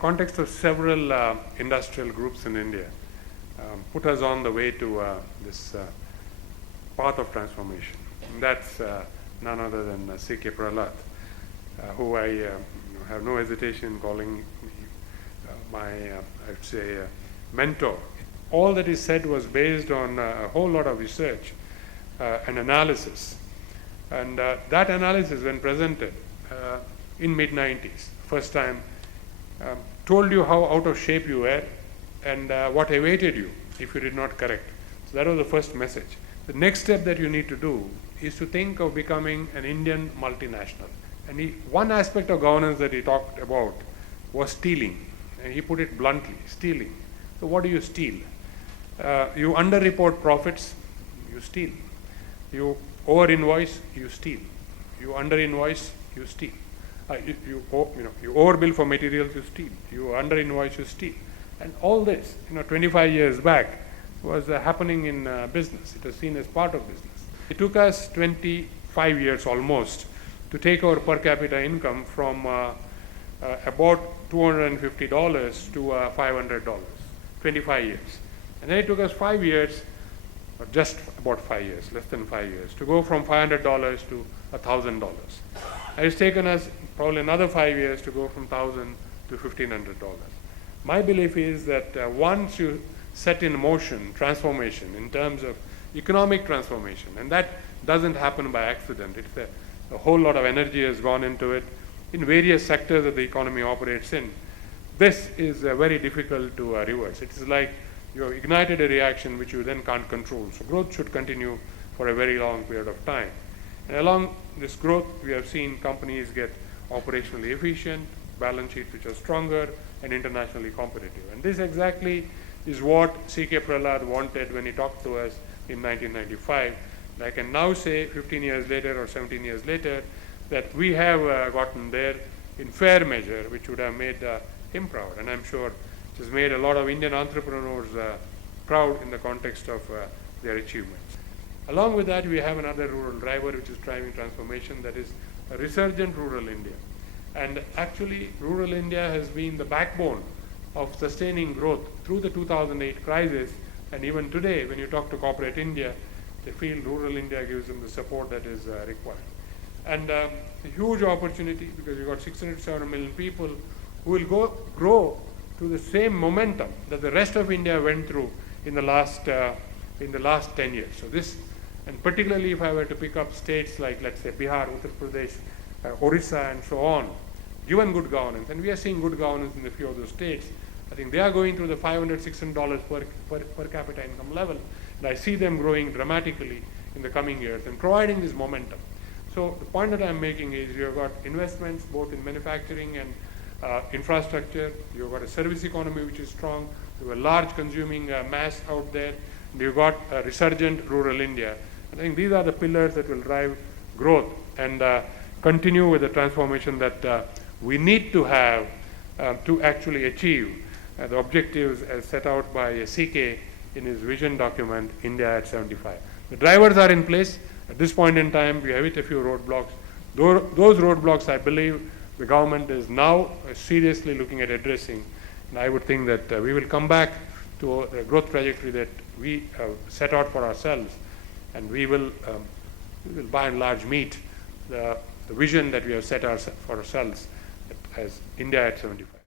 context of several industrial groups in India, put us on the way to this path of transformation. And that's none other than C.K. Prahalad, who I have no hesitation in calling my, I'd say, mentor. All that he said was based on a whole lot of research and analysis. And that analysis, when presented in mid-90s, first time, told you how out of shape you were and what awaited you if you did not correct. So that was the first message. The next step that you need to do is to think of becoming an Indian multinational. And one aspect of governance that he talked about was stealing. And he put it bluntly, stealing. So what do you steal? You underreport profits, you steal. You over-invoice, you steal. You under-invoice, you steal. You overbill for materials, you steal. You under-invoice, you steal. And all this, 25 years back, was happening in business. It was seen as part of business. It took us 25 years almost to take our per capita income from about $250 to $500, 25 years. And then it took us 5 years, or just about 5 years, less than 5 years, to go from $500 to $1,000. And it's taken us probably another 5 years to go from $1,000 to $1,500. My belief is that once you set in motion transformation in terms of economic transformation, and that doesn't happen by accident, it's a whole lot of energy has gone into it in various sectors that the economy operates in. This is very difficult to reverse. It is like you have ignited a reaction which you then can't control. So growth should continue for a very long period of time. And along this growth, we have seen companies get operationally efficient, balance sheets which are stronger, and internationally competitive. And this exactly is what C.K. Prahalad wanted when he talked to us in 1995. And I can now say, 15 years later or 17 years later, that we have gotten there in fair measure, which would have made him proud. And I'm sure it has made a lot of Indian entrepreneurs proud in the context of their achievements. Along with that, we have another rural driver which is driving transformation, that is a resurgent rural India. And actually, rural India has been the backbone of sustaining growth through the 2008 crisis. And even today, when you talk to corporate India, they feel rural India gives them the support that is required. And a huge opportunity, because you've got 600 to 700 million people who will grow to the same momentum that the rest of India went through in the last 10 years. So this, and particularly if I were to pick up states like, let's say, Bihar, Uttar Pradesh, Orissa, and so on, given good governance, and we are seeing good governance in a few of those states, I think they are going through the $500, $600 per capita income level, and I see them growing dramatically in the coming years and providing this momentum. So the point that I'm making is you have got investments both in manufacturing and infrastructure, you've got a service economy which is strong, you have a large consuming mass out there, and you've got a resurgent rural India. I think these are the pillars that will drive growth and continue with the transformation that we need to have to actually achieve the objectives as set out by CK in his vision document, India at 75. The drivers are in place. At this point in time, we have hit a few roadblocks. Those roadblocks, I believe, the government is now seriously looking at addressing. And I would think that we will come back to the growth trajectory that we set out for ourselves, and we will by and large meet the vision that we have set for ourselves as India at 75.